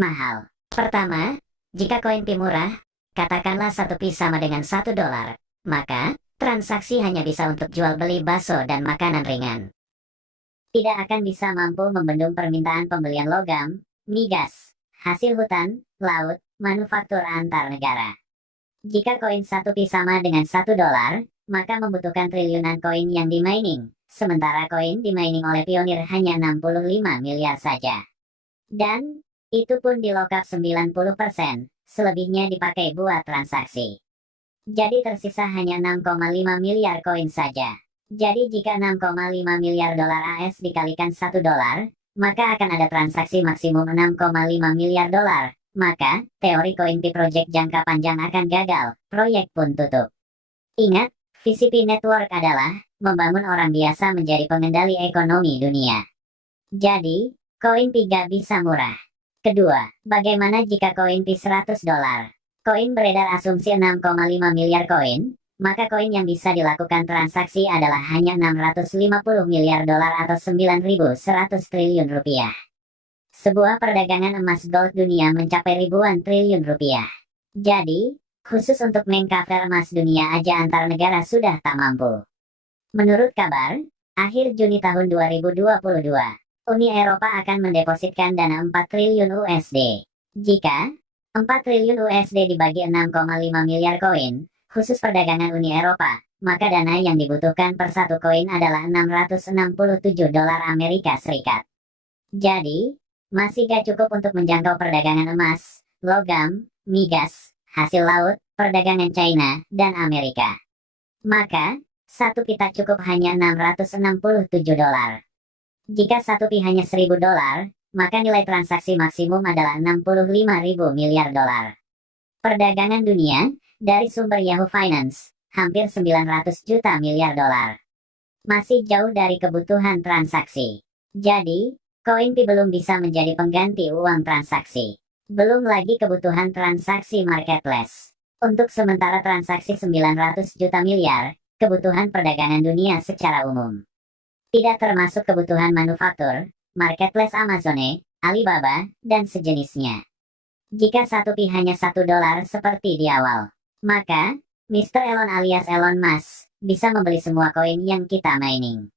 mahal. Pertama, jika koin Pi murah, katakanlah 1 Pi sama dengan $1, maka transaksi hanya bisa untuk jual beli bakso dan makanan ringan. Tidak akan bisa mampu membendung permintaan pembelian logam, migas, hasil hutan, laut, manufaktur antar negara. Jika koin 1 Pi sama dengan $1, maka membutuhkan triliunan koin yang di-mining, sementara koin di-mining oleh pionir hanya 65 miliar saja. Dan, itu pun di lock up 90%, selebihnya dipakai buat transaksi. Jadi tersisa hanya 6,5 miliar koin saja. Jadi jika 6,5 miliar dolar AS dikalikan $1, maka akan ada transaksi maksimum 6,5 miliar dolar. Maka, teori koin Pi Project jangka panjang akan gagal, proyek pun tutup. Ingat, visi Pi Network adalah membangun orang biasa menjadi pengendali ekonomi dunia. Jadi, koin Pi gak bisa murah. Kedua, bagaimana jika koin Pi $100? Koin beredar asumsi 6,5 miliar koin, maka koin yang bisa dilakukan transaksi adalah hanya 650 miliar dolar atau 9.100 triliun rupiah. Sebuah perdagangan emas gold dunia mencapai ribuan triliun rupiah. Jadi, khusus untuk mengcover emas dunia aja antar negara sudah tak mampu. Menurut kabar, akhir Juni tahun 2022, Uni Eropa akan mendepositkan dana 4 triliun USD. Jika 4 triliun USD dibagi 6,5 miliar koin, khusus perdagangan Uni Eropa, maka dana yang dibutuhkan per satu koin adalah $667 Amerika Serikat. Jadi, masih gak cukup untuk menjangkau perdagangan emas, logam, migas, hasil laut, perdagangan China, dan Amerika. Maka, 1 Pi tak cukup hanya $667. Jika 1 Pi hanya $1.000, maka nilai transaksi maksimum adalah 65.000 miliar dolar. Perdagangan dunia, dari sumber Yahoo Finance, hampir 900 juta miliar dolar. Masih jauh dari kebutuhan transaksi. Jadi, koin Pi belum bisa menjadi pengganti uang transaksi. Belum lagi kebutuhan transaksi marketplace. Untuk sementara transaksi 900 juta miliar, kebutuhan perdagangan dunia secara umum. Tidak termasuk kebutuhan manufaktur, marketplace Amazon, Alibaba, dan sejenisnya. Jika 1 Pi hanya $1 seperti di awal, maka, Mr. Elon alias Elon Musk, bisa membeli semua koin yang kita mining.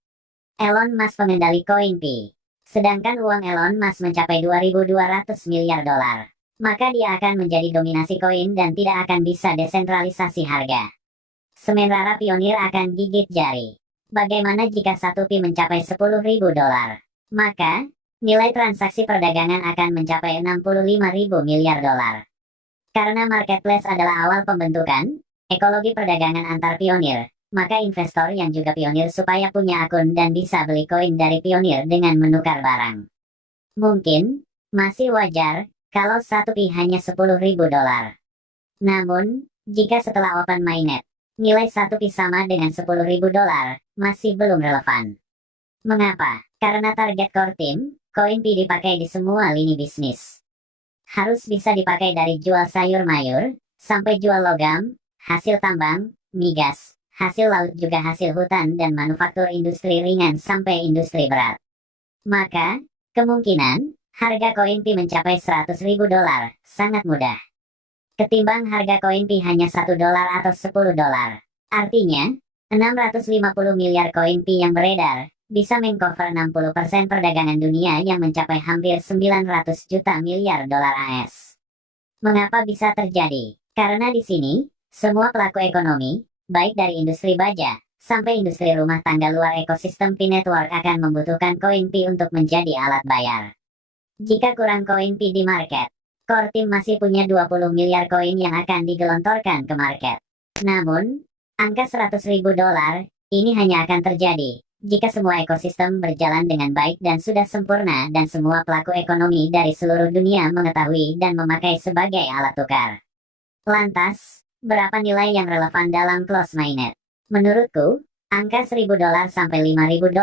Elon Musk pengendali koin Pi. Sedangkan uang Elon Musk mencapai 2.200 miliar dolar. Maka dia akan menjadi dominasi koin dan tidak akan bisa desentralisasi harga. Sementara pionir akan gigit jari. Bagaimana jika 1 Pi mencapai $10.000? Maka, nilai transaksi perdagangan akan mencapai 65.000 miliar dolar. Karena marketplace adalah awal pembentukan ekologi perdagangan antar pionir, maka investor yang juga pionir supaya punya akun dan bisa beli koin dari pionir dengan menukar barang. Mungkin, masih wajar, kalau 1 Pi hanya $10.000. Namun, jika setelah open mainnet, nilai 1 Pi sama dengan $10.000, masih belum relevan. Mengapa? Karena target core team, koin Pi dipakai di semua lini bisnis. Harus bisa dipakai dari jual sayur mayur, sampai jual logam, hasil tambang, migas, hasil laut juga hasil hutan dan manufaktur industri ringan sampai industri berat. Maka, kemungkinan, harga koin Pi mencapai $100.000, sangat mudah. Ketimbang harga koin Pi hanya $1 atau $10. Artinya, 650 miliar koin Pi yang beredar, bisa mengcover 60% perdagangan dunia yang mencapai hampir 900 juta miliar dolar AS. Mengapa bisa terjadi? Karena di sini, semua pelaku ekonomi, baik dari industri baja, sampai industri rumah tangga luar ekosistem Pi Network akan membutuhkan koin Pi untuk menjadi alat bayar. Jika kurang koin Pi di market, core team masih punya 20 miliar koin yang akan digelontorkan ke market. Namun, angka $100.000, ini hanya akan terjadi jika semua ekosistem berjalan dengan baik dan sudah sempurna dan semua pelaku ekonomi dari seluruh dunia mengetahui dan memakai sebagai alat tukar. Lantas, berapa nilai yang relevan dalam close mainnet? Menurutku, angka $1.000 sampai $5.000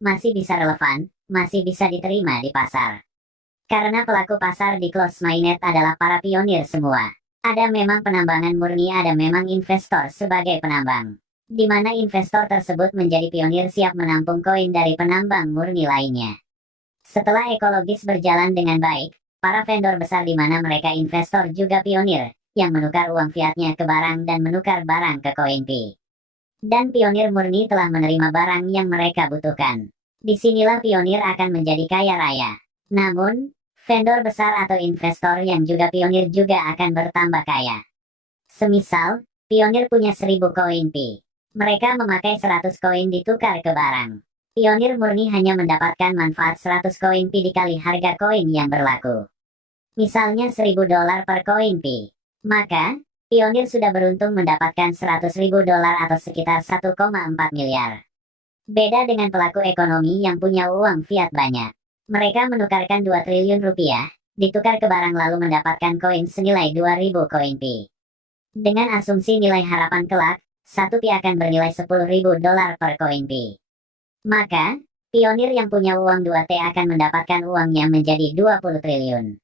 masih bisa relevan, masih bisa diterima di pasar. Karena pelaku pasar di close mainnet adalah para pionir semua. Ada memang penambangan murni, ada memang investor sebagai penambang, di mana investor tersebut menjadi pionir siap menampung koin dari penambang murni lainnya. Setelah ekologis berjalan dengan baik, para vendor besar di mana mereka investor juga pionir, yang menukar uang fiatnya ke barang dan menukar barang ke koin Pi. Dan pionir murni telah menerima barang yang mereka butuhkan. Disinilah pionir akan menjadi kaya raya. Namun, vendor besar atau investor yang juga pionir juga akan bertambah kaya. Semisal, pionir punya 1000 koin Pi. Mereka memakai 100 koin ditukar ke barang. Pionir murni hanya mendapatkan manfaat 100 koin Pi dikali harga koin yang berlaku. Misalnya $1000 per koin Pi. Maka, pionir sudah beruntung mendapatkan $100.000 atau sekitar 1,4 miliar. Beda dengan pelaku ekonomi yang punya uang fiat banyak. Mereka menukarkan 2 triliun rupiah, ditukar ke barang lalu mendapatkan koin senilai 2000 koin Pi. Dengan asumsi nilai harapan kelak, 1 Pi akan bernilai $10.000 per koin Pi. Maka, pionir yang punya uang 2T akan mendapatkan uangnya menjadi 20 triliun.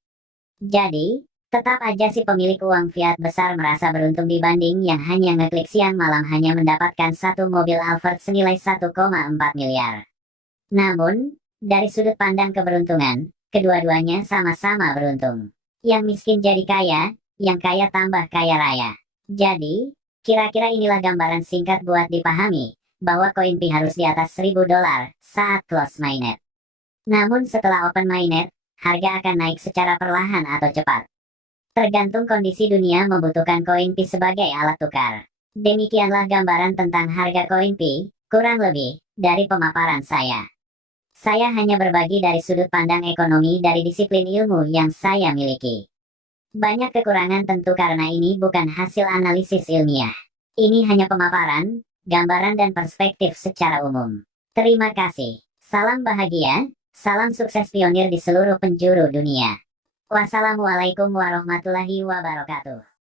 Jadi, tetap aja si pemilik uang fiat besar merasa beruntung dibanding yang hanya ngeklik siang malam hanya mendapatkan satu mobil Alphard senilai 1,4 miliar. Namun, dari sudut pandang keberuntungan, kedua-duanya sama-sama beruntung. Yang miskin jadi kaya, yang kaya tambah kaya raya. Jadi, kira-kira inilah gambaran singkat buat dipahami, bahwa koin Pi harus di atas $1000 saat close mainnet. Namun setelah open mainnet, harga akan naik secara perlahan atau cepat. Tergantung kondisi dunia membutuhkan koin Pi sebagai alat tukar. Demikianlah gambaran tentang harga koin Pi, kurang lebih, dari pemaparan saya. Saya hanya berbagi dari sudut pandang ekonomi dari disiplin ilmu yang saya miliki. Banyak kekurangan tentu karena ini bukan hasil analisis ilmiah. Ini hanya pemaparan, gambaran dan perspektif secara umum. Terima kasih. Salam bahagia, salam sukses pionir di seluruh penjuru dunia. Wassalamualaikum warahmatullahi wabarakatuh.